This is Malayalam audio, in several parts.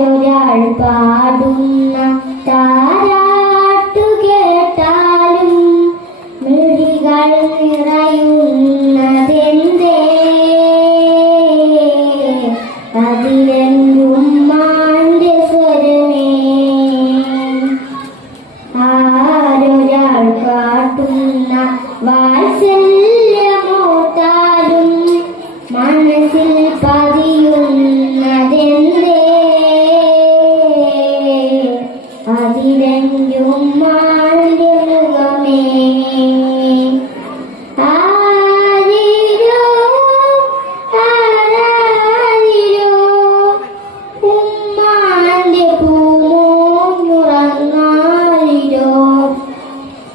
ആരൊരാൾ പാടുന്ന താരാട്ടു കേട്ടാലും മിഴികൾ നിറയുന്നതെന്തേ? അതിലെന്തും മാന്റെ സ്വരമേ. ആരൊരാൾ പാടുന്ന വാത്സല്യമോട്ടാലും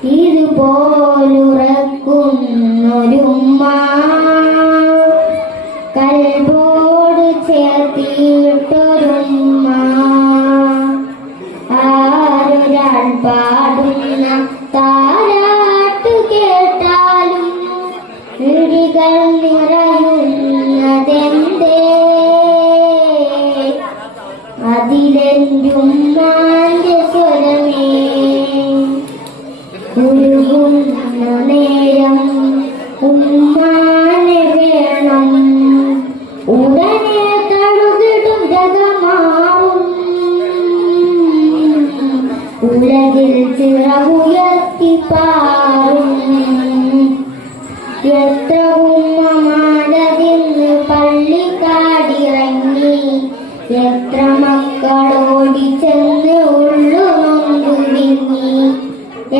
ഇതുപോലുറക്കുന്നൊരുമ്മ. കൽബോട് ചേർത്തിയിട്ടൊരുമ്മ. ആരൊരാൾ പാടുന്ന താരാട്ടു കേട്ടാലും മിഴികൾ നിറയുന്നതെന്തേ നേരം ഉമ്മാനെ വേണം. ഉടനെ തഴുകിടും ജഗമാവും ഉലകിൽ ചിറകുയർത്തി പാറും. എത്ര ഉമ്മമാരതിന്ന് പള്ളിക്കാടിറങ്ങി എത്ര മക്കളോടി ചെന്ന് ഉള്ളു നൊന്തുവിങ്ങി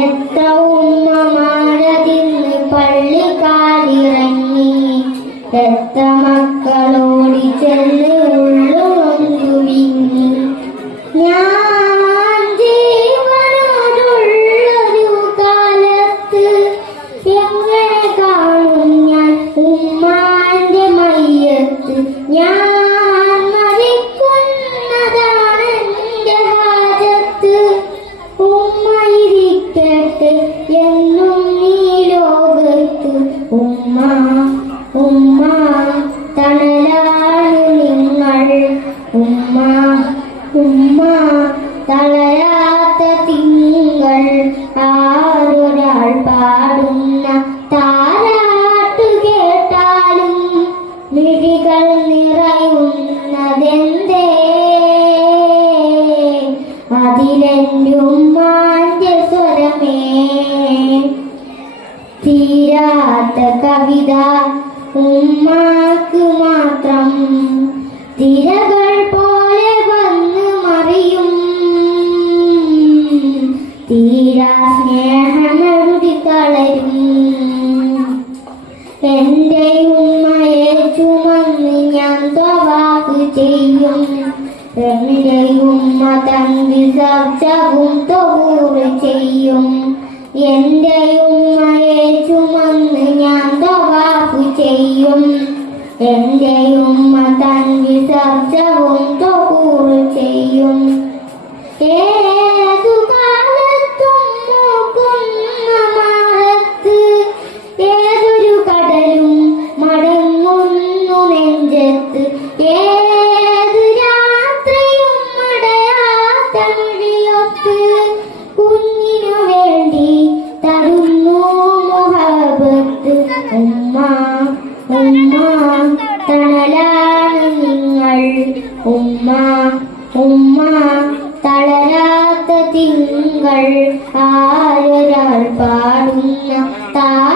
എത്ര ഇരിക്കട്ടെ എന്നും നീ ലോകത്ത് ഉമ്മ ഉമ്മ തണലാണ് നിങ്ങൾ. ഉമ്മ ഉമ്മ തളരാത്ത തിങ്കൾ ആരൊരാൾ പാടുന്ന താരാട്ട് കേട്ടാലും മിഴികൾ നിറയുന്നതെന്തേ? അതിലെന്റുമ്മാന്റെ കവിത ഉമ്മാക്ക് മാത്രം. തിരകൾ പോലെ വന്ന് മറിയും. തീരാ സ്നേഹമരുതി കളരും എന്റെ വിസർജവും തൊകൂറ് ചെയ്യും. ഏതു ഉമ്മ ഉമ്മ തളരാത്ത തിങ്കൾ ആരൊരാൾ പാടുന്ന താരാട്ടു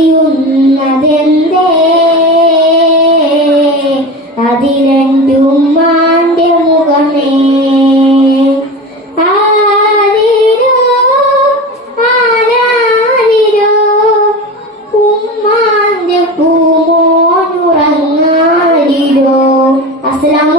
പതിയുന്നതെന്തേ അതിലെന്റുമ്മാന്റെ മുഖമേ. ആരിരോ ആരാരിരോ ഉമ്മാന്റെ പൂമോനുറങ്ങാരിരോ അസ്സലാമു